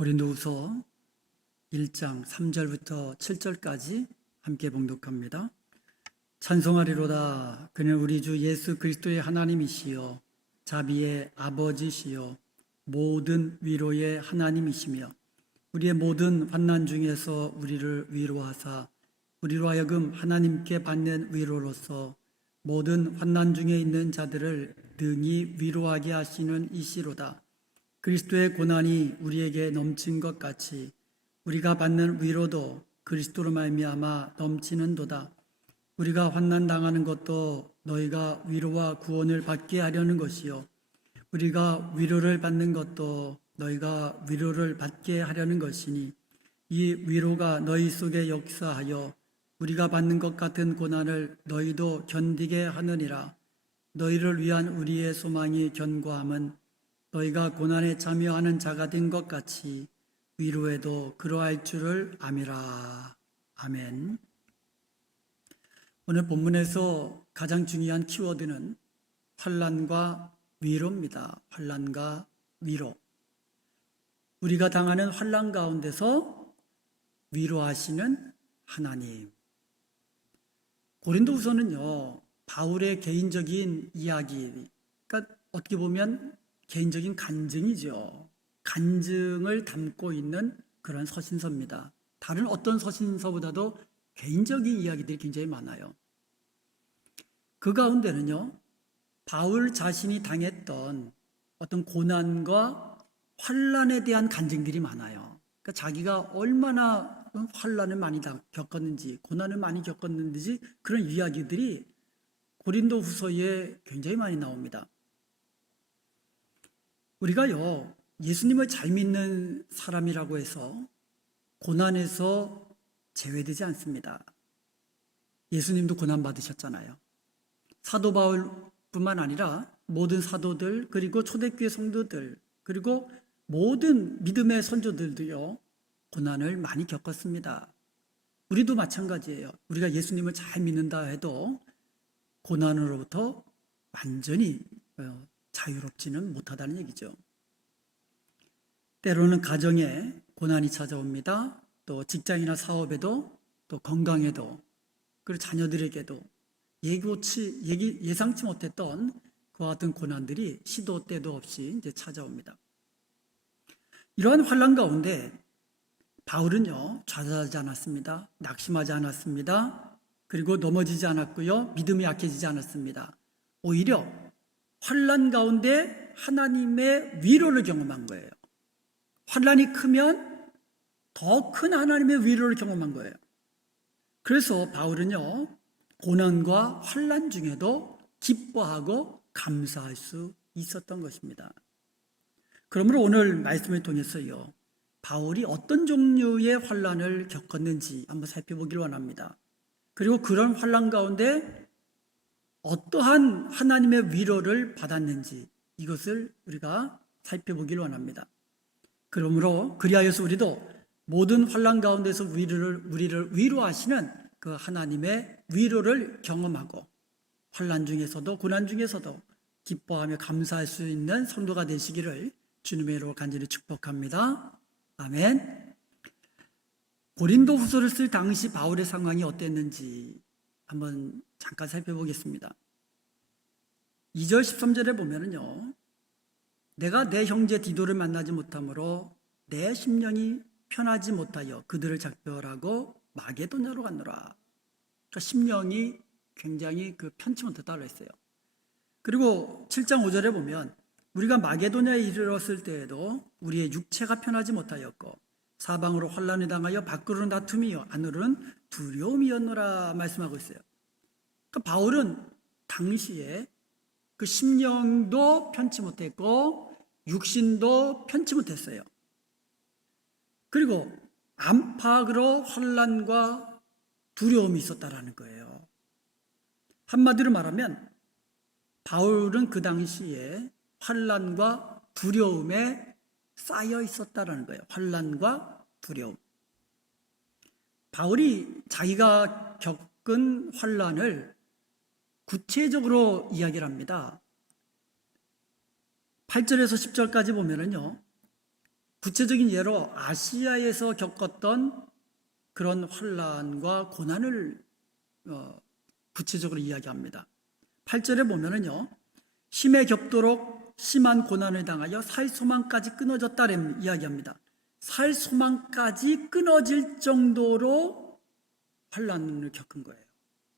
고린도후서 1장 3절부터 7절까지 함께 봉독합니다. 찬송하리로다. 그는 우리 주 예수 그리스도의 하나님이시요 자비의 아버지시요 모든 위로의 하나님이시며 우리의 모든 환난 중에서 우리를 위로하사 우리로 하여금 하나님께 받는 위로로서 모든 환난 중에 있는 자들을 능히 위로하게 하시는 이시로다. 그리스도의 고난이 우리에게 넘친 것 같이 우리가 받는 위로도 그리스도로 말미암아 넘치는도다. 우리가 환난 당하는 것도 너희가 위로와 구원을 받게 하려는 것이요 우리가 위로를 받는 것도 너희가 위로를 받게 하려는 것이니 이 위로가 너희 속에 역사하여 우리가 받는 것 같은 고난을 너희도 견디게 하느니라. 너희를 위한 우리의 소망이 견고함은 너희가 고난에 참여하는 자가 된 것 같이 위로에도 그러할 줄을 아미라. 아멘. 오늘 본문에서 가장 중요한 키워드는 환난과 위로입니다. 환난과 위로. 우리가 당하는 환난 가운데서 위로하시는 하나님. 고린도후서는요, 바울의 개인적인 이야기, 그러니까 어떻게 보면 개인적인 간증이죠. 간증을 담고 있는 그런 서신서입니다. 다른 어떤 서신서보다도 개인적인 이야기들이 굉장히 많아요. 그 가운데는요, 바울 자신이 당했던 어떤 고난과 환난에 대한 간증들이 많아요. 그러니까 자기가 얼마나 환난을 많이 겪었는지, 고난을 많이 겪었는지 그런 이야기들이 고린도후서에 굉장히 많이 나옵니다. 우리가요, 예수님을 잘 믿는 사람이라고 해서 고난에서 제외되지 않습니다. 예수님도 고난 받으셨잖아요. 사도 바울뿐만 아니라 모든 사도들, 그리고 초대교회 성도들, 그리고 모든 믿음의 선조들도요, 고난을 많이 겪었습니다. 우리도 마찬가지예요. 우리가 예수님을 잘 믿는다 해도 고난으로부터 완전히 자유롭지는 못하다는 얘기죠. 때로는 가정에 고난이 찾아옵니다. 또 직장이나 사업에도, 또 건강에도, 그리고 자녀들에게도 예상치 못했던 그와 같은 고난들이 시도 때도 없이 이제 찾아옵니다. 이러한 환난 가운데 바울은요, 좌절하지 않았습니다. 낙심하지 않았습니다. 그리고 넘어지지 않았고요, 믿음이 약해지지 않았습니다. 오히려 환난 가운데 하나님의 위로를 경험한 거예요. 환난이 크면 더 큰 하나님의 위로를 경험한 거예요. 그래서 바울은요, 고난과 환난 중에도 기뻐하고 감사할 수 있었던 것입니다. 그러므로 오늘 말씀을 통해서요, 바울이 어떤 종류의 환난을 겪었는지 한번 살펴보기를 원합니다. 그리고 그런 환난 가운데 어떠한 하나님의 위로를 받았는지 이것을 우리가 살펴보기를 원합니다. 그러므로 그리하여서 우리도 모든 환난 가운데서 우리를 위로하시는 그 하나님의 위로를 경험하고 환난 중에서도 고난 중에서도 기뻐하며 감사할 수 있는 성도가 되시기를 주님의 이름으로 간절히 축복합니다. 아멘. 고린도후서를 쓸 당시 바울의 상황이 어땠는지 한번 잠깐 살펴보겠습니다. 2절 13절에 보면은요, 내가 내 형제 디도를 만나지 못하므로 내 심령이 편하지 못하여 그들을 작별하고 마게도냐로 갔노라. 그러니까 심령이 굉장히 편치 못했다고 했어요. 그리고 7장 5절에 보면 우리가 마게도냐에 이르렀을 때에도 우리의 육체가 편하지 못하였고 사방으로 환난을 당하여 밖으로는 다툼이요 안으로는 두려움이었노라 말씀하고 있어요. 그러니까 바울은 당시에 그 심령도 편치 못했고 육신도 편치 못했어요. 그리고 안팎으로 환난과 두려움이 있었다라는 거예요. 한마디로 말하면 바울은 그 당시에 환난과 두려움에 쌓여 있었다라는 거예요. 환난과 두려움. 바울이 자기가 겪은 환난을 구체적으로 이야기를 합니다. 8절에서 10절까지 보면은요, 구체적인 예로 아시아에서 겪었던 그런 환난과 고난을 구체적으로 이야기합니다. 8절에 보면은요, 힘에 겹도록 심한 고난을 당하여 살 소망까지 끊어졌다는 이야기합니다. 살 소망까지 끊어질 정도로 환난을 겪은 거예요.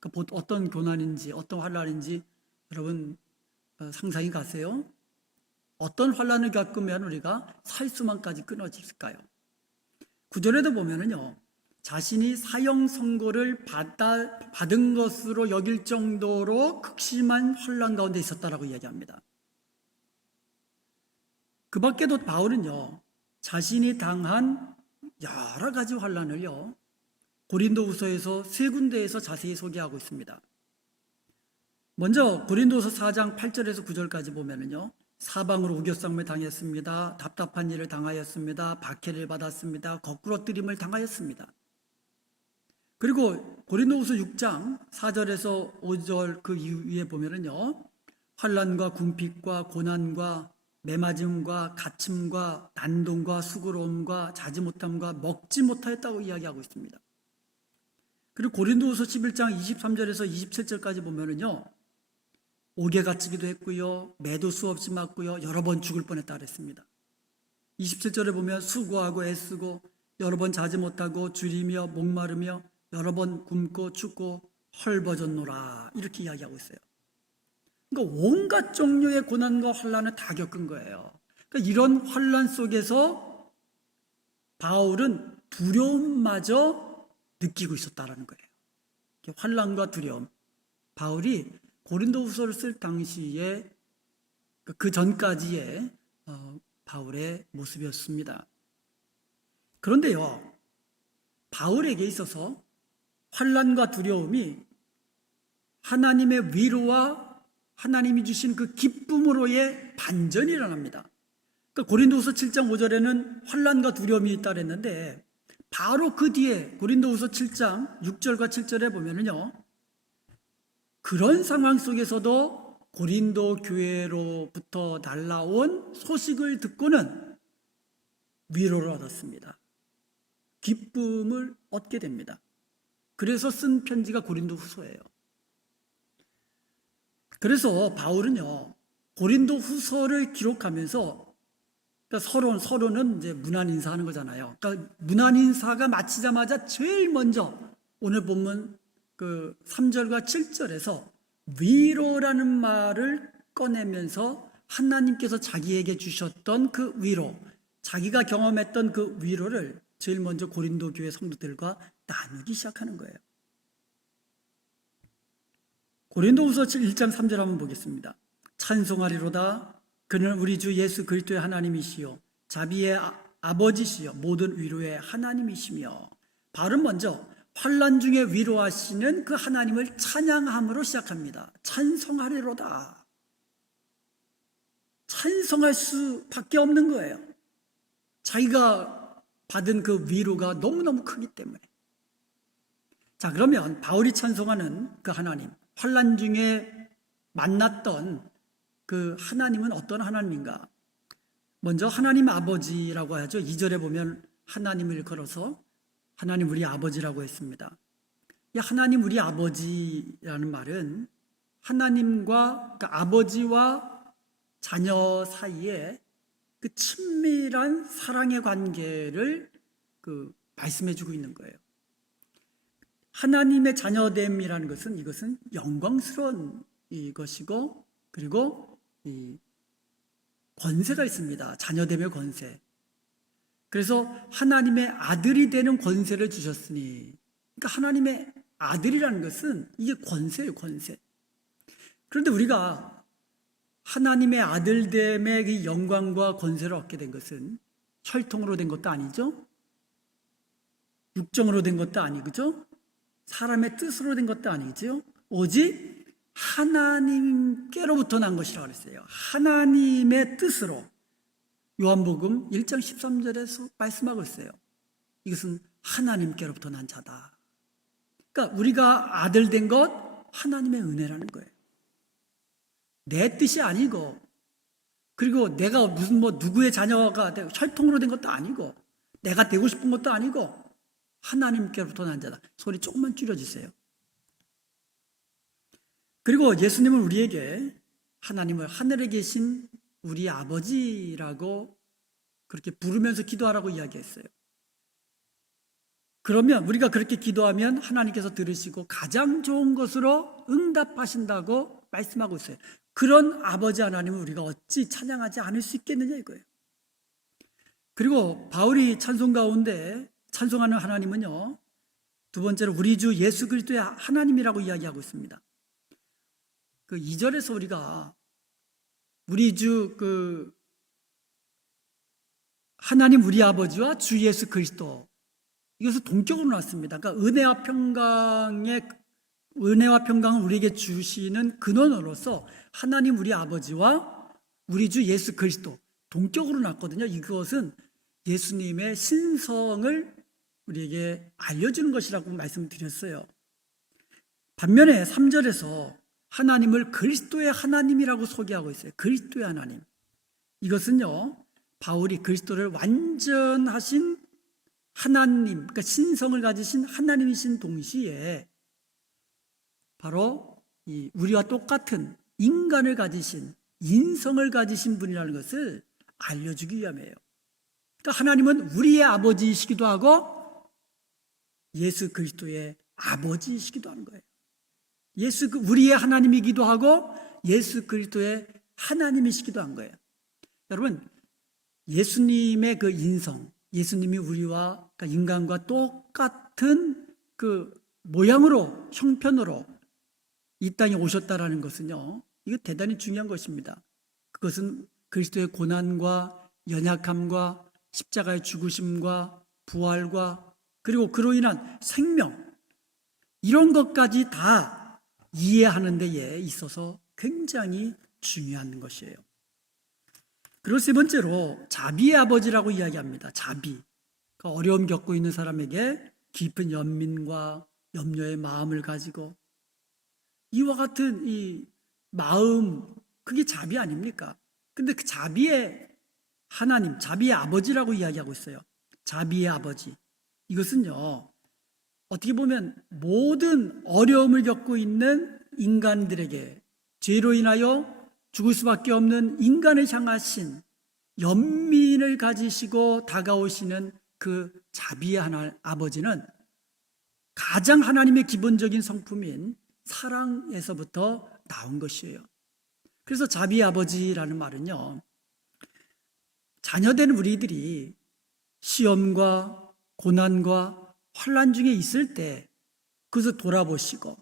그러니까 어떤 고난인지 어떤 환난인지 여러분 상상이 가세요? 어떤 환난을 겪으면 우리가 살 소망까지 끊어질까요? 9절에도 보면은요, 자신이 사형 선고를 받은 것으로 여길 정도로 극심한 환난 가운데 있었다라고 이야기합니다. 그 밖에도 바울은요, 자신이 당한 여러 가지 환난을요, 고린도후서에서 세 군데에서 자세히 소개하고 있습니다. 먼저 고린도서 4장 8절에서 9절까지 보면은요, 사방으로 우겨싸움을 당했습니다. 답답한 일을 당하였습니다. 박해를 받았습니다. 거꾸러뜨림을 당하였습니다. 그리고 고린도후서 6장 4절에서 5절 그 이후에 보면은요, 환난과 궁핍과 고난과 매맞음과 갇힘과 난동과 수고로움과 자지 못함과 먹지 못하였다고 이야기하고 있습니다. 그리고 고린도후서 11장 23절에서 27절까지 보면은요, 옥에 갇히기도 했고요, 매도 수없이 맞고요, 여러 번 죽을 뻔했다 그랬습니다. 27절에 보면 수고하고 애쓰고 여러 번 자지 못하고 줄이며 목마르며 여러 번 굶고 춥고 헐벗었노라, 이렇게 이야기하고 있어요. 그러니까 온갖 종류의 고난과 환난을 다 겪은 거예요. 그러니까 이런 환난 속에서 바울은 두려움마저 느끼고 있었다라는 거예요. 환난과 두려움. 바울이 고린도후서를 쓸 당시에 그 전까지의 바울의 모습이었습니다. 그런데요, 바울에게 있어서 환난과 두려움이 하나님의 위로와 하나님이 주신 그 기쁨으로의 반전이 일어납니다. 그러니까 고린도후서 7장 5절에는 환난과 두려움이 있다 그랬는데, 바로 그 뒤에 고린도후서 7장 6절과 7절에 보면은요, 그런 상황 속에서도 고린도 교회로부터 날라온 소식을 듣고는 위로를 얻었습니다. 기쁨을 얻게 됩니다. 그래서 쓴 편지가 고린도후서예요. 그래서 바울은요, 고린도후서를 기록하면서, 그러니까 서로는 이제 문안 인사하는 거잖아요. 그러니까 문안 인사가 마치자마자 제일 먼저 오늘 본문 그 3절과 7절에서 위로라는 말을 꺼내면서 하나님께서 자기에게 주셨던 그 위로, 자기가 경험했던 그 위로를 제일 먼저 고린도 교회 성도들과 나누기 시작하는 거예요. 고린도후서 1장 3절 한번 보겠습니다. 찬송하리로다. 그는 우리 주 예수 그리스도의 하나님이시요 자비의 아버지시요 모든 위로의 하나님이시며, 바울은 먼저 환난 중에 위로하시는 그 하나님을 찬양함으로 시작합니다. 찬송하리로다. 찬송할 수밖에 없는 거예요. 자기가 받은 그 위로가 너무너무 크기 때문에. 자, 그러면 바울이 찬송하는 그 하나님, 환난 중에 만났던 그 하나님은 어떤 하나님인가? 먼저 하나님 아버지라고 하죠. 2절에 보면 하나님을 걸어서 하나님 우리 아버지라고 했습니다. 이 하나님 우리 아버지라는 말은 하나님과, 그러니까 아버지와 자녀 사이에 그 친밀한 사랑의 관계를 말씀해 주고 있는 거예요. 하나님의 자녀됨이라는 것은, 이것은 영광스러운 것이고, 그리고 이 권세가 있습니다. 자녀됨의 권세. 그래서 하나님의 아들이 되는 권세를 주셨으니, 그러니까 하나님의 아들이라는 것은 이게 권세예요, 권세. 그런데 우리가 하나님의 아들됨의 그 영광과 권세를 얻게 된 것은 혈통으로 된 것도 아니죠, 육정으로 된 것도 아니죠, 사람의 뜻으로 된 것도 아니죠. 오직 하나님께로부터 난 것이라고 그랬어요. 하나님의 뜻으로. 요한복음 1장 13절에서 말씀하고 있어요. 이것은 하나님께로부터 난 자다. 그러니까 우리가 아들 된 것 하나님의 은혜라는 거예요. 내 뜻이 아니고 그리고 내가 무슨 누구의 자녀가 혈통으로 된 것도 아니고 내가 되고 싶은 것도 아니고 하나님께로부터 난 자다. 소리 조금만 줄여주세요. 그리고 예수님은 우리에게 하나님을 하늘에 계신 우리 아버지라고 그렇게 부르면서 기도하라고 이야기했어요. 그러면 우리가 그렇게 기도하면 하나님께서 들으시고 가장 좋은 것으로 응답하신다고 말씀하고 있어요. 그런 아버지 하나님을 우리가 어찌 찬양하지 않을 수 있겠느냐 이거예요. 그리고 바울이 찬송 가운데 찬송하는 하나님은요, 두 번째로 우리 주 예수 그리스도의 하나님이라고 이야기하고 있습니다. 그 2절에서 우리가 우리 주 하나님 우리 아버지와 주 예수 그리스도, 이것을 동격으로 놨습니다. 그러니까 은혜와 평강을 우리에게 주시는 근원으로서 하나님 우리 아버지와 우리 주 예수 그리스도 동격으로 놨거든요. 이것은 예수님의 신성을 우리에게 알려주는 것이라고 말씀드렸어요. 반면에 3절에서 하나님을 그리스도의 하나님이라고 소개하고 있어요. 그리스도의 하나님. 이것은요, 바울이 그리스도를 완전하신 하나님, 그러니까 신성을 가지신 하나님이신 동시에 바로 우리와 똑같은 인간을 가지신, 인성을 가지신 분이라는 것을 알려주기 위함이에요. 그러니까 하나님은 우리의 아버지이시기도 하고 예수 그리스도의 아버지이시기도 하는 거예요. 우리의 하나님이기도 하고 예수 그리스도의 하나님이시기도 한 거예요. 여러분, 예수님의 그 인성, 예수님이 우리와, 그러니까 인간과 똑같은 그 모양으로, 형편으로 이 땅에 오셨다라는 것은요, 이거 대단히 중요한 것입니다. 그것은 그리스도의 고난과 연약함과 십자가의 죽으심과 부활과 그리고 그로 인한 생명, 이런 것까지 다 이해하는 데에 있어서 굉장히 중요한 것이에요. 그리고 세 번째로 자비의 아버지라고 이야기합니다. 자비. 어려움 겪고 있는 사람에게 깊은 연민과 염려의 마음을 가지고 이와 같은 이 마음, 그게 자비 아닙니까? 근데 그 자비의 하나님, 자비의 아버지라고 이야기하고 있어요. 자비의 아버지. 이것은요, 어떻게 보면 모든 어려움을 겪고 있는 인간들에게 죄로 인하여 죽을 수밖에 없는 인간을 향하신 연민을 가지시고 다가오시는 그 자비의 아버지는 가장 하나님의 기본적인 성품인 사랑에서부터 나온 것이에요. 그래서 자비의 아버지라는 말은요, 자녀된 우리들이 시험과 고난과 환난 중에 있을 때 그것을 돌아보시고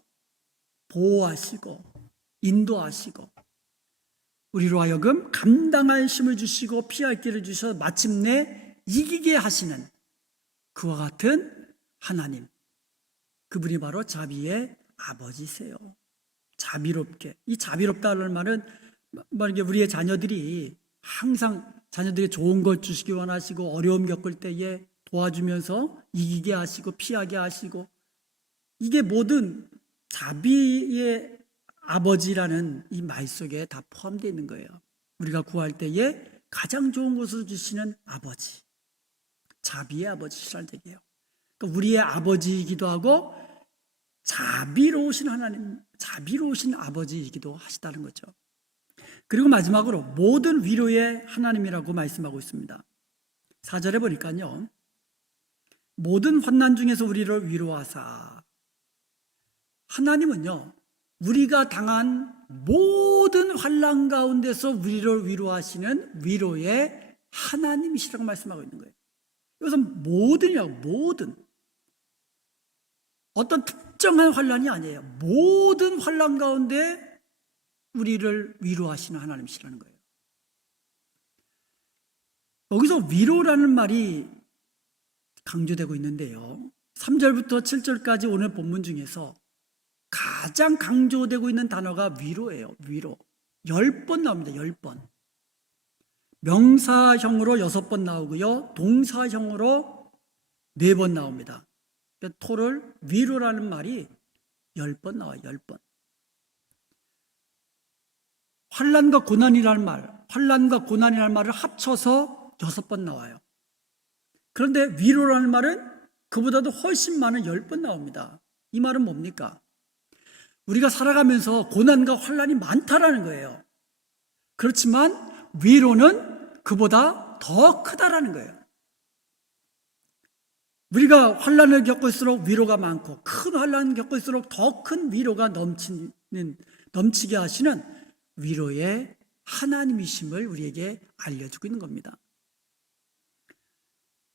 보호하시고 인도하시고 우리로 하여금 감당할 힘을 주시고 피할 길을 주셔서 마침내 이기게 하시는 그와 같은 하나님, 그분이 바로 자비의 아버지세요. 자비롭게. 이 자비롭다는 말은 만약에 우리의 자녀들이 항상 자녀들이 좋은 것 주시기 원하시고 어려움 겪을 때에 도와주면서 이기게 하시고 피하게 하시고, 이게 모든 자비의 아버지라는 이 말 속에 다 포함되어 있는 거예요. 우리가 구할 때에 가장 좋은 것을 주시는 아버지, 자비의 아버지시라는 얘기예요. 그러니까 우리의 아버지이기도 하고 자비로우신 하나님, 자비로우신 아버지이기도 하시다는 거죠. 그리고 마지막으로 모든 위로의 하나님이라고 말씀하고 있습니다. 4절에 보니까요, 모든 환난 중에서 우리를 위로하사. 하나님은요, 우리가 당한 모든 환난 가운데서 우리를 위로하시는 위로의 하나님이시라고 말씀하고 있는 거예요. 이것은 모든이라고, 모든. 어떤 특정한 환난이 아니에요. 모든 환난 가운데 우리를 위로하시는 하나님이시라는 거예요. 여기서 위로라는 말이 강조되고 있는데요, 3절부터 7절까지 오늘 본문 중에서 가장 강조되고 있는 단어가 위로예요. 위로. 10번 나옵니다. 10번. 명사형으로 6번 나오고요, 동사형으로 4번 나옵니다. 토를 위로라는 말이 10번 나와요. 10번. 환난과 고난이라는 말, 환난과 고난이라는 말을 합쳐서 6번 나와요. 그런데 위로라는 말은 그보다도 훨씬 많은 10번 나옵니다. 이 말은 뭡니까? 우리가 살아가면서 고난과 환난이 많다라는 거예요. 그렇지만 위로는 그보다 더 크다라는 거예요. 우리가 환난을 겪을수록 위로가 많고, 큰 환난을 겪을수록 더 큰 위로가 넘치게 하시는 위로의 하나님이심을 우리에게 알려주고 있는 겁니다.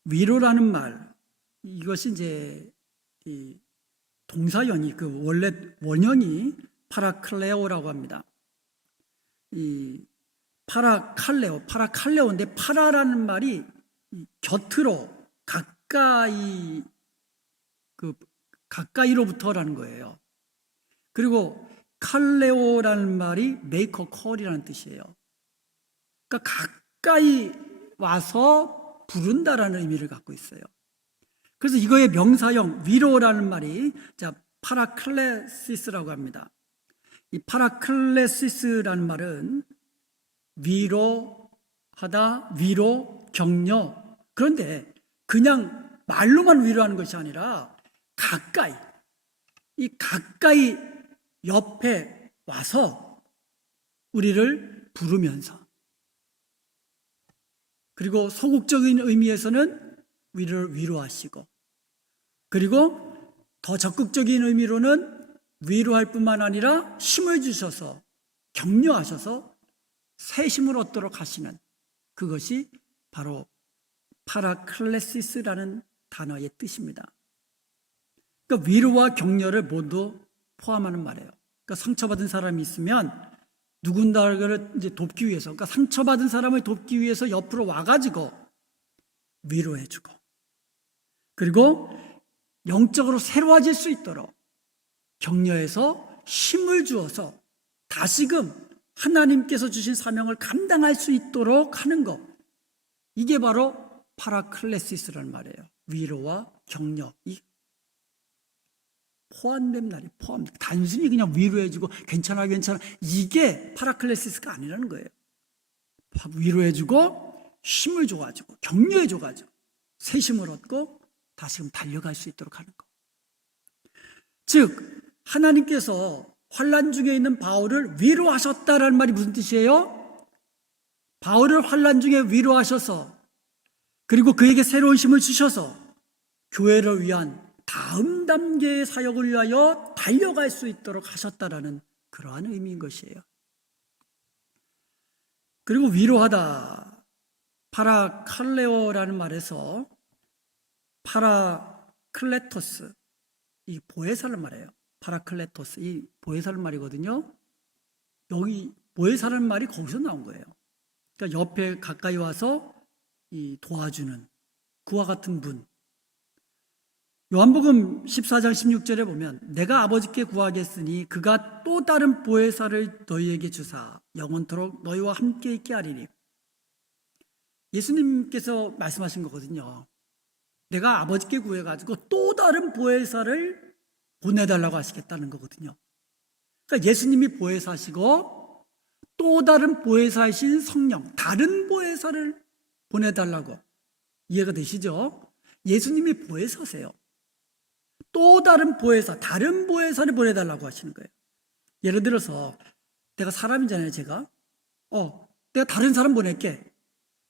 위로라는 말, 이것이 이제 이 동사형이, 원래 원형이 파라클레오라고 합니다. 이 파라칼레오인데, 파라라는 말이 곁으로, 가까이로부터라는 거예요. 그리고 칼레오라는 말이 메이커 콜이라는 뜻이에요. 그러니까 가까이 와서 부른다라는 의미를 갖고 있어요. 그래서 이거의 명사형 위로라는 말이 파라클레시스라고 합니다. 이 파라클레시스라는 말은 위로하다, 위로, 격려. 그런데 그냥 말로만 위로하는 것이 아니라 가까이 옆에 와서 우리를 부르면서, 그리고 소극적인 의미에서는 우리를 위로하시고, 그리고 더 적극적인 의미로는 위로할 뿐만 아니라 힘을 주셔서, 격려하셔서 새 힘을 얻도록 하시는, 그것이 바로 파라클레시스라는 단어의 뜻입니다. 그러니까 위로와 격려를 모두 포함하는 말이에요. 그러니까 상처받은 사람이 있으면 누군가를 이제 돕기 위해서, 그러니까 상처받은 사람을 돕기 위해서 옆으로 와가지고 위로해주고, 그리고 영적으로 새로워질 수 있도록 격려해서 힘을 주어서 다시금 하나님께서 주신 사명을 감당할 수 있도록 하는 것, 이게 바로 파라클레시스라는 말이에요. 위로와 격려, 이 포함된 말이 포함. 단순히 그냥 위로해주고 괜찮아 이게 파라클레시스가 아니라는 거예요. 위로해주고 힘을 줘가지고 격려해줘가지고 새 힘을 얻고 다시금 달려갈 수 있도록 하는 것. 즉 하나님께서 환난 중에 있는 바울을 위로하셨다라는 말이 무슨 뜻이에요? 바울을 환난 중에 위로하셔서, 그리고 그에게 새로운 힘을 주셔서 교회를 위한 다음 단계의 사역을 위하여 달려갈 수 있도록 하셨다라는 그러한 의미인 것이에요. 그리고 위로하다, 파라칼레오라는 말에서 파라클레토스, 이 보혜사를 말해요. 파라클레토스, 이 보혜사를 말이거든요. 여기 보혜사라는 말이 거기서 나온 거예요. 그러니까 옆에 가까이 와서 이 도와주는 그와 같은 분. 요한복음 14장 16절에 보면 내가 아버지께 구하겠으니 그가 또 다른 보혜사를 너희에게 주사 영원토록 너희와 함께 있게 하리니. 예수님께서 말씀하신 거거든요. 내가 아버지께 구해가지고 또 다른 보혜사를 보내달라고 하시겠다는 거거든요. 그러니까 예수님이 보혜사시고 또 다른 보혜사이신 성령, 다른 보혜사를 보내달라고. 이해가 되시죠? 예수님이 보혜사세요. 또 다른 보혜사, 다른 보혜사를 보내달라고 하시는 거예요. 예를 들어서 내가 사람이잖아요, 제가. 내가 다른 사람 보낼게.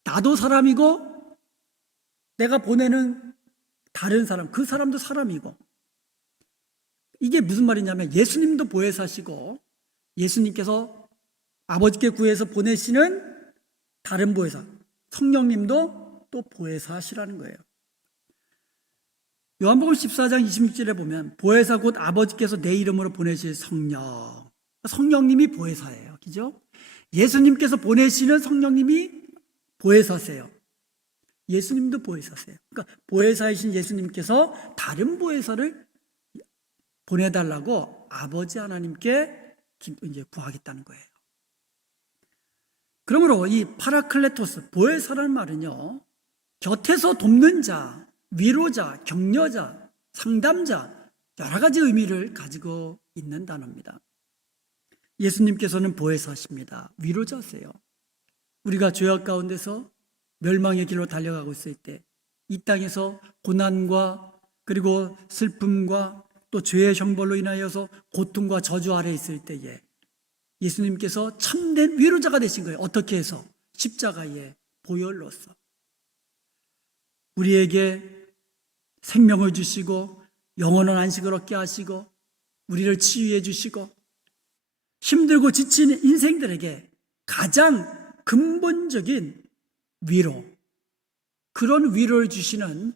나도 사람이고 내가 보내는 다른 사람, 그 사람도 사람이고. 이게 무슨 말이냐면 예수님도 보혜사시고 예수님께서 아버지께 구해서 보내시는 다른 보혜사, 성령님도 또 보혜사시라는 거예요. 요한복음 14장 26절에 보면 보혜사 곧 아버지께서 내 이름으로 보내실 성령, 성령님이 보혜사예요. 그죠? 예수님께서 보내시는 성령님이 보혜사세요. 예수님도 보혜사세요. 그러니까 보혜사이신 예수님께서 다른 보혜사를 보내달라고 아버지 하나님께 이제 구하겠다는 거예요. 그러므로 이 파라클레토스, 보혜사라는 말은요, 곁에서 돕는 자, 위로자, 격려자, 상담자, 여러 가지 의미를 가지고 있는 단어입니다. 예수님께서는 보혜사십니다. 위로자세요. 우리가 죄악 가운데서 멸망의 길로 달려가고 있을 때, 이 땅에서 고난과 그리고 슬픔과 또 죄의 형벌로 인하여서 고통과 저주 아래 있을 때에 예수님께서 참된 위로자가 되신 거예요. 어떻게 해서? 십자가의 보혈로서 우리에게 생명을 주시고 영원한 안식을 얻게 하시고 우리를 치유해 주시고 힘들고 지친 인생들에게 가장 근본적인 위로, 그런 위로를 주시는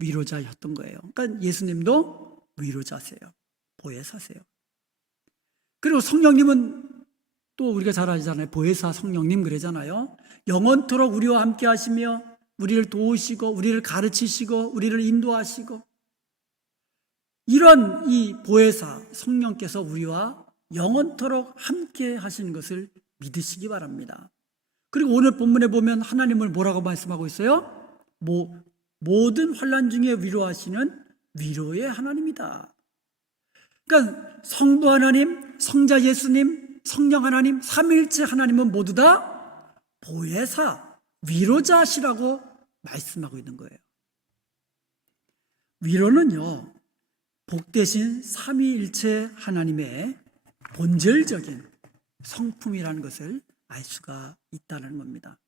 위로자였던 거예요. 그러니까 예수님도 위로자세요. 보혜사세요. 그리고 성령님은 또 우리가 잘 알잖아요. 보혜사 성령님 그러잖아요. 영원토록 우리와 함께 하시며 우리를 도우시고 우리를 가르치시고 우리를 인도하시고, 이런 이 보혜사 성령께서 우리와 영원토록 함께 하시는 것을 믿으시기 바랍니다. 그리고 오늘 본문에 보면 하나님을 뭐라고 말씀하고 있어요? 모든 환난 중에 위로하시는 위로의 하나님이다. 그러니까 성도 하나님, 성자 예수님, 성령 하나님, 삼위일체 하나님은 모두 다 보혜사, 위로자시라고 말씀하고 있는 거예요. 위로는요, 복되신 삼위일체 하나님의 본질적인 성품이라는 것을 알 수가 있다는 겁니다.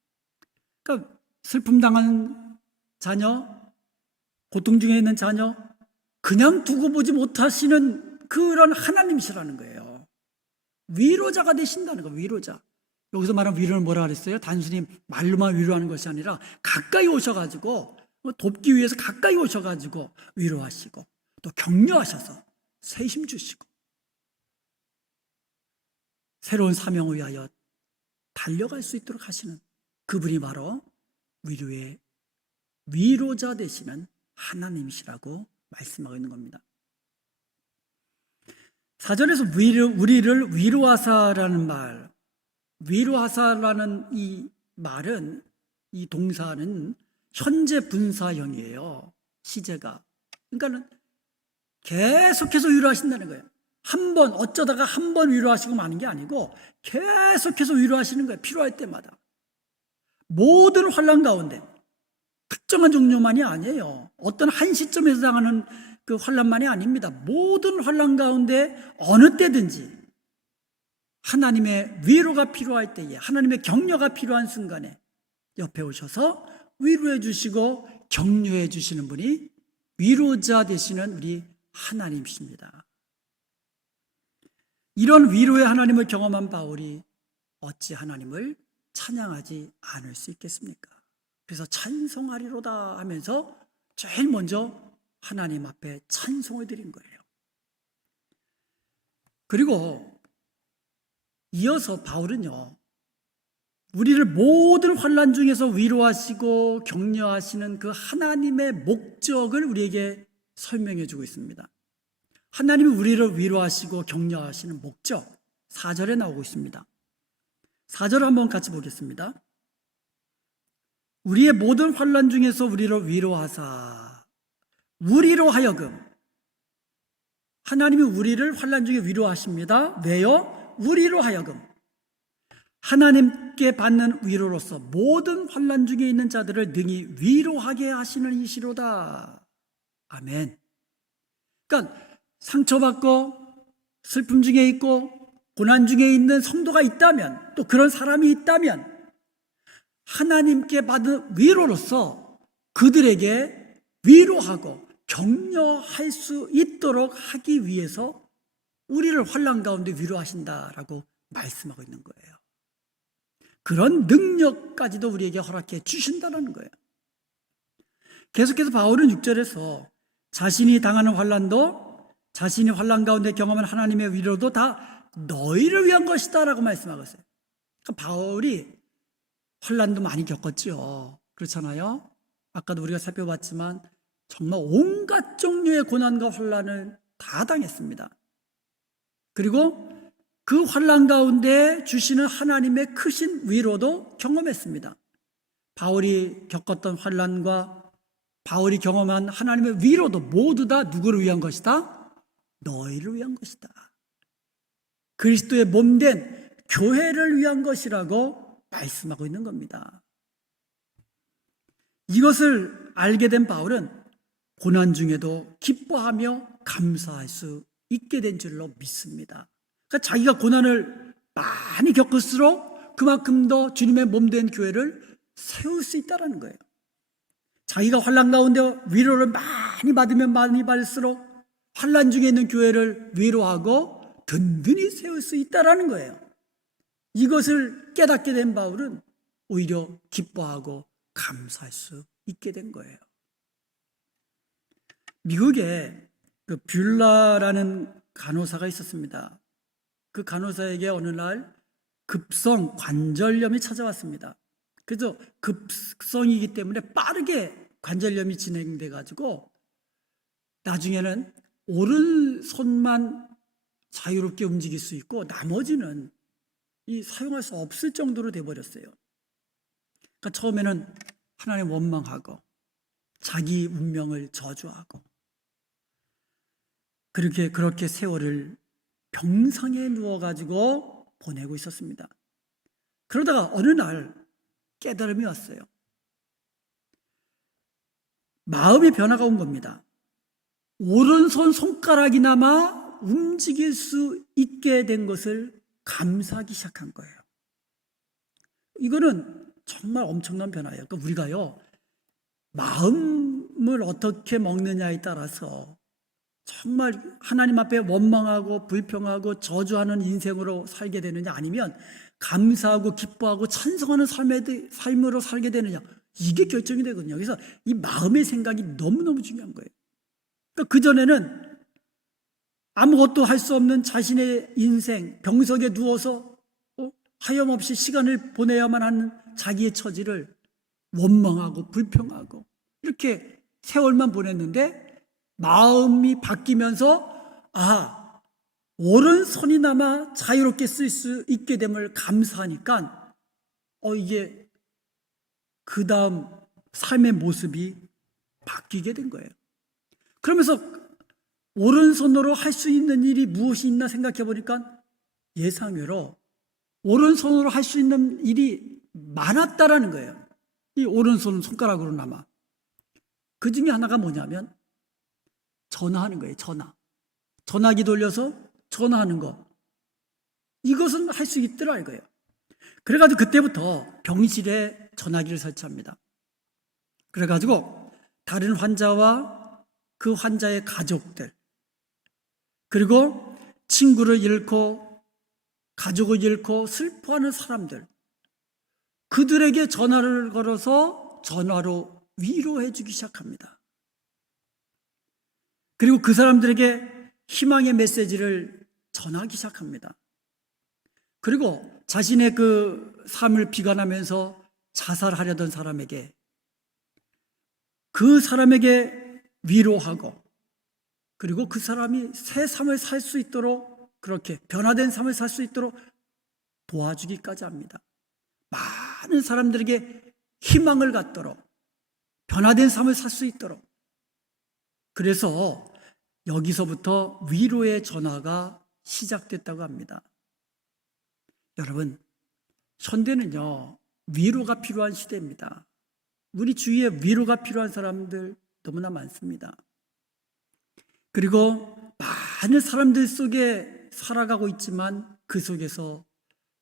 그러니까 슬픔 당한 자녀, 고통 중에 있는 자녀 그냥 두고 보지 못하시는 그런 하나님이시라는 거예요. 위로자가 되신다는 거예요. 위로자. 여기서 말하는 위로는 뭐라 그랬어요? 단순히 말로만 위로하는 것이 아니라 가까이 오셔가지고 돕기 위해서 가까이 오셔가지고 위로하시고 또 격려하셔서 새힘 주시고 새로운 사명을 위하여 달려갈 수 있도록 하시는 그분이 바로 위로의 위로자 되시는 하나님이시라고 말씀하고 있는 겁니다. 4절에서 우리를 위로하사라는 말, 위로하사라는 이 말은, 이 동사는 현재 분사형이에요. 시제가. 그러니까는 계속해서 위로하신다는 거예요. 어쩌다가 한 번 위로하시고 마는 게 아니고 계속해서 위로하시는 거예요. 필요할 때마다. 모든 환난 가운데, 특정한 종류만이 아니에요. 어떤 한 시점에서 당하는 그 환난만이 아닙니다. 모든 환난 가운데 어느 때든지 하나님의 위로가 필요할 때에, 하나님의 격려가 필요한 순간에 옆에 오셔서 위로해 주시고 격려해 주시는 분이 위로자 되시는 우리 하나님이십니다. 이런 위로의 하나님을 경험한 바울이 어찌 하나님을 찬양하지 않을 수 있겠습니까? 그래서 찬송하리로다 하면서 제일 먼저 하나님 앞에 찬송을 드린 거예요. 그리고 이어서 바울은요, 우리를 모든 환난 중에서 위로하시고 격려하시는 그 하나님의 목적을 우리에게 설명해 주고 있습니다. 하나님이 우리를 위로하시고 격려하시는 목적, 4절에 나오고 있습니다. 4절 한번 같이 보겠습니다. 우리의 모든 환난 중에서 우리를 위로하사, 우리로 하여금, 하나님이 우리를 환난 중에 위로하십니다. 왜요? 우리로 하여금 하나님께 받는 위로로서 모든 환난 중에 있는 자들을 능히 위로하게 하시는 이시로다. 아멘. 그러니까 상처받고 슬픔 중에 있고 고난 중에 있는 성도가 있다면, 또 그런 사람이 있다면 하나님께 받은 위로로서 그들에게 위로하고 격려할 수 있도록 하기 위해서 우리를 환난 가운데 위로하신다라고 말씀하고 있는 거예요. 그런 능력까지도 우리에게 허락해 주신다는 거예요. 계속해서 바울은 6절에서 자신이 당하는 환난도, 자신이 환난 가운데 경험한 하나님의 위로도 다 너희를 위한 것이다 라고 말씀하고 있어요. 그러니까 바울이 환난도 많이 겪었죠. 그렇잖아요. 아까도 우리가 살펴봤지만 정말 온갖 종류의 고난과 환난을 다 당했습니다. 그리고 그 환난 가운데 주시는 하나님의 크신 위로도 경험했습니다. 바울이 겪었던 환난과 바울이 경험한 하나님의 위로도 모두 다 누구를 위한 것이다? 너희를 위한 것이다. 그리스도의 몸된 교회를 위한 것이라고 말씀하고 있는 겁니다. 이것을 알게 된 바울은 고난 중에도 기뻐하며 감사할 수 있게 된 줄로 믿습니다. 그러니까 자기가 고난을 많이 겪을수록 그만큼 더 주님의 몸된 교회를 세울 수 있다는 거예요. 자기가 환난 가운데 위로를 많이 받으면 많이 받을수록 환난 중에 있는 교회를 위로하고 든든히 세울 수 있다는 거예요. 이것을 깨닫게 된 바울은 오히려 기뻐하고 감사할 수 있게 된 거예요. 미국에 그 뷰라라는 간호사가 있었습니다. 그 간호사에게 어느 날 급성 관절염이 찾아왔습니다. 그래서 급성이기 때문에 빠르게 관절염이 진행돼 가지고 나중에는 오른손만 자유롭게 움직일 수 있고 나머지는 사용할 수 없을 정도로 돼버렸어요. 그러니까 처음에는 하나님 원망하고 자기 운명을 저주하고 그렇게 세월을 병상에 누워가지고 보내고 있었습니다. 그러다가 어느 날 깨달음이 왔어요. 마음의 변화가 온 겁니다. 오른손 손가락이나마 움직일 수 있게 된 것을 감사하기 시작한 거예요. 이거는 정말 엄청난 변화예요. 그러니까 우리가요, 마음을 어떻게 먹느냐에 따라서 정말 하나님 앞에 원망하고 불평하고 저주하는 인생으로 살게 되느냐, 아니면 감사하고 기뻐하고 찬송하는 삶으로 살게 되느냐, 이게 결정이 되거든요. 그래서 이 마음의 생각이 너무너무 중요한 거예요. 그러니까 그전에는 아무것도 할 수 없는 자신의 인생, 병석에 누워서 하염없이 시간을 보내야만 하는 자기의 처지를 원망하고 불평하고 이렇게 세월만 보냈는데, 마음이 바뀌면서 오른손이나마 자유롭게 쓸 수 있게 됨을 감사하니까 이게 그 다음 삶의 모습이 바뀌게 된 거예요. 그러면서 오른손으로 할 수 있는 일이 무엇이 있나 생각해 보니까 예상외로 오른손으로 할 수 있는 일이 많았다라는 거예요. 이 오른손 손가락으로나마. 그 중에 하나가 뭐냐면 전화하는 거예요. 전화기 돌려서 전화하는 거. 이것은 할 수 있더라 이거예요. 그래가지고 그때부터 병실에 전화기를 설치합니다. 그래가지고 다른 환자와 그 환자의 가족들, 그리고 친구를 잃고 가족을 잃고 슬퍼하는 사람들, 그들에게 전화를 걸어서 전화로 위로해 주기 시작합니다. 그리고 그 사람들에게 희망의 메시지를 전하기 시작합니다. 그리고 자신의 그 삶을 비관하면서 자살하려던 사람에게, 그 사람에게 위로하고, 그리고 그 사람이 새 삶을 살 수 있도록, 그렇게 변화된 삶을 살 수 있도록 도와주기까지 합니다. 많은 사람들에게 희망을 갖도록, 변화된 삶을 살 수 있도록. 그래서 여기서부터 위로의 전화가 시작됐다고 합니다. 여러분, 현대는요, 위로가 필요한 시대입니다. 우리 주위에 위로가 필요한 사람들 너무나 많습니다. 그리고 많은 사람들 속에 살아가고 있지만 그 속에서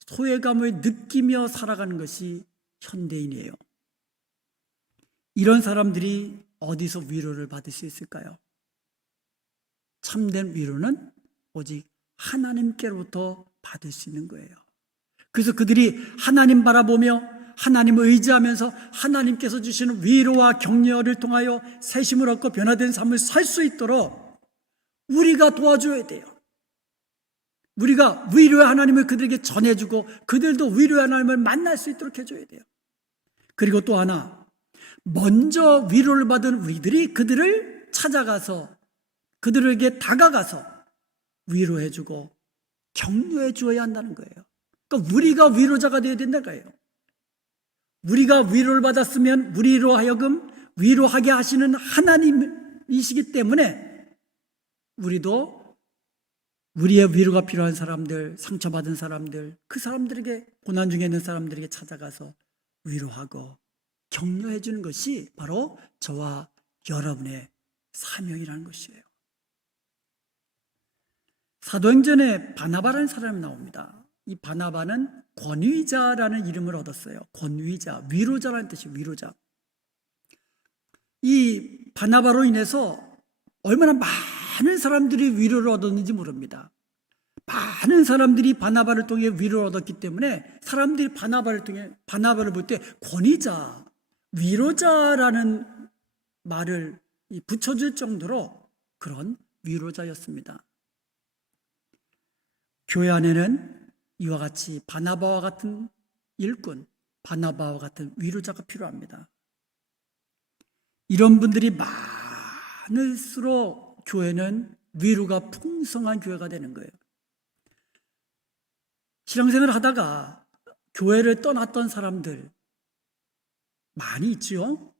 소외감을 느끼며 살아가는 것이 현대인이에요. 이런 사람들이 어디서 위로를 받을 수 있을까요? 참된 위로는 오직 하나님께로부터 받을 수 있는 거예요. 그래서 그들이 하나님 바라보며 하나님을 의지하면서 하나님께서 주시는 위로와 격려를 통하여 새심을 얻고 변화된 삶을 살 수 있도록 우리가 도와줘야 돼요. 우리가 위로의 하나님을 그들에게 전해주고 그들도 위로의 하나님을 만날 수 있도록 해줘야 돼요. 그리고 또 하나, 먼저 위로를 받은 우리들이 그들을 찾아가서 그들에게 다가가서 위로해주고 격려해 주어야 한다는 거예요. 그러니까 우리가 위로자가 되어야 된다는 거예요. 우리가 위로를 받았으면 우리로 하여금 위로하게 하시는 하나님이시기 때문에 우리도 우리의 위로가 필요한 사람들, 상처받은 사람들, 그 사람들에게, 고난 중에 있는 사람들에게 찾아가서 위로하고 격려해 주는 것이 바로 저와 여러분의 사명이라는 것이에요. 사도행전에 바나바라는 사람이 나옵니다. 이 바나바는 권위자라는 이름을 얻었어요. 권위자, 위로자라는 뜻이에요. 위로자. 이 바나바로 인해서 얼마나 많은 사람들이 위로를 얻었는지 모릅니다. 많은 사람들이 바나바를 통해 위로를 얻었기 때문에 사람들이 바나바를 볼 때 권위자, 위로자라는 말을 붙여줄 정도로 그런 위로자였습니다. 교회 안에는 이와 같이 바나바와 같은 일꾼, 바나바와 같은 위로자가 필요합니다. 이런 분들이 많을수록 교회는 위로가 풍성한 교회가 되는 거예요. 신앙생활을 하다가 교회를 떠났던 사람들 많이 있지요.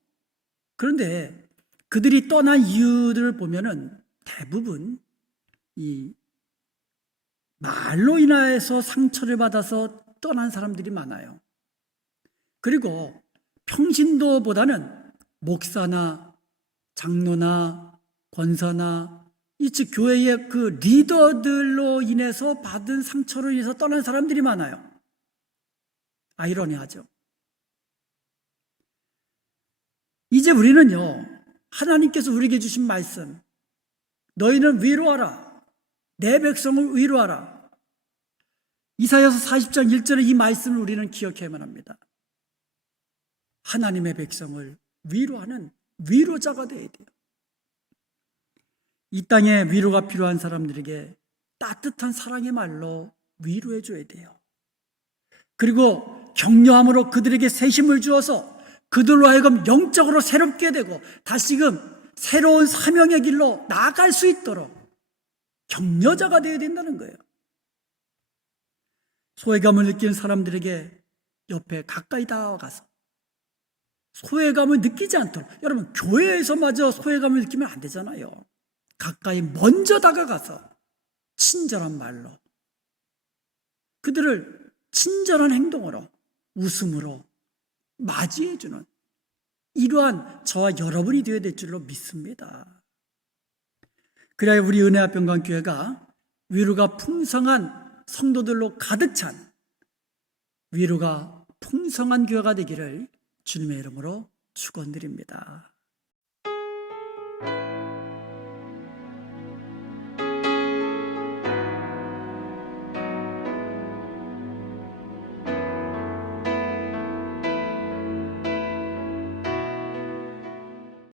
그런데 그들이 떠난 이유들을 보면은 대부분 이 말로 인하여서 상처를 받아서 떠난 사람들이 많아요. 그리고 평신도보다는 목사나 장로나 권사나 즉 교회의 그 리더들로 인해서 받은 상처로 인해서 떠난 사람들이 많아요. 아이러니하죠. 이제 우리는요, 하나님께서 우리에게 주신 말씀, 너희는 위로하라, 내 백성을 위로하라. 이사야서 40장 1절의 이 말씀을 우리는 기억해야만 합니다. 하나님의 백성을 위로하는 위로자가 되어야 돼요. 이 땅에 위로가 필요한 사람들에게 따뜻한 사랑의 말로 위로해 줘야 돼요. 그리고 격려함으로 그들에게 새 힘을 주어서 그들로 하여금 영적으로 새롭게 되고 다시금 새로운 사명의 길로 나아갈 수 있도록 격려자가 되어야 된다는 거예요. 소외감을 느끼는 사람들에게 옆에 가까이 다가가서 소외감을 느끼지 않도록, 여러분 교회에서마저 소외감을 느끼면 안 되잖아요. 가까이 먼저 다가가서 친절한 말로 그들을 친절한 행동으로 웃음으로 맞이해주는 이러한 저와 여러분이 되어야 될 줄로 믿습니다. 그래야 우리 은혜합병관교회가 위로가 풍성한 성도들로 가득 찬 위로가 풍성한 교회가 되기를 주님의 이름으로 축원드립니다.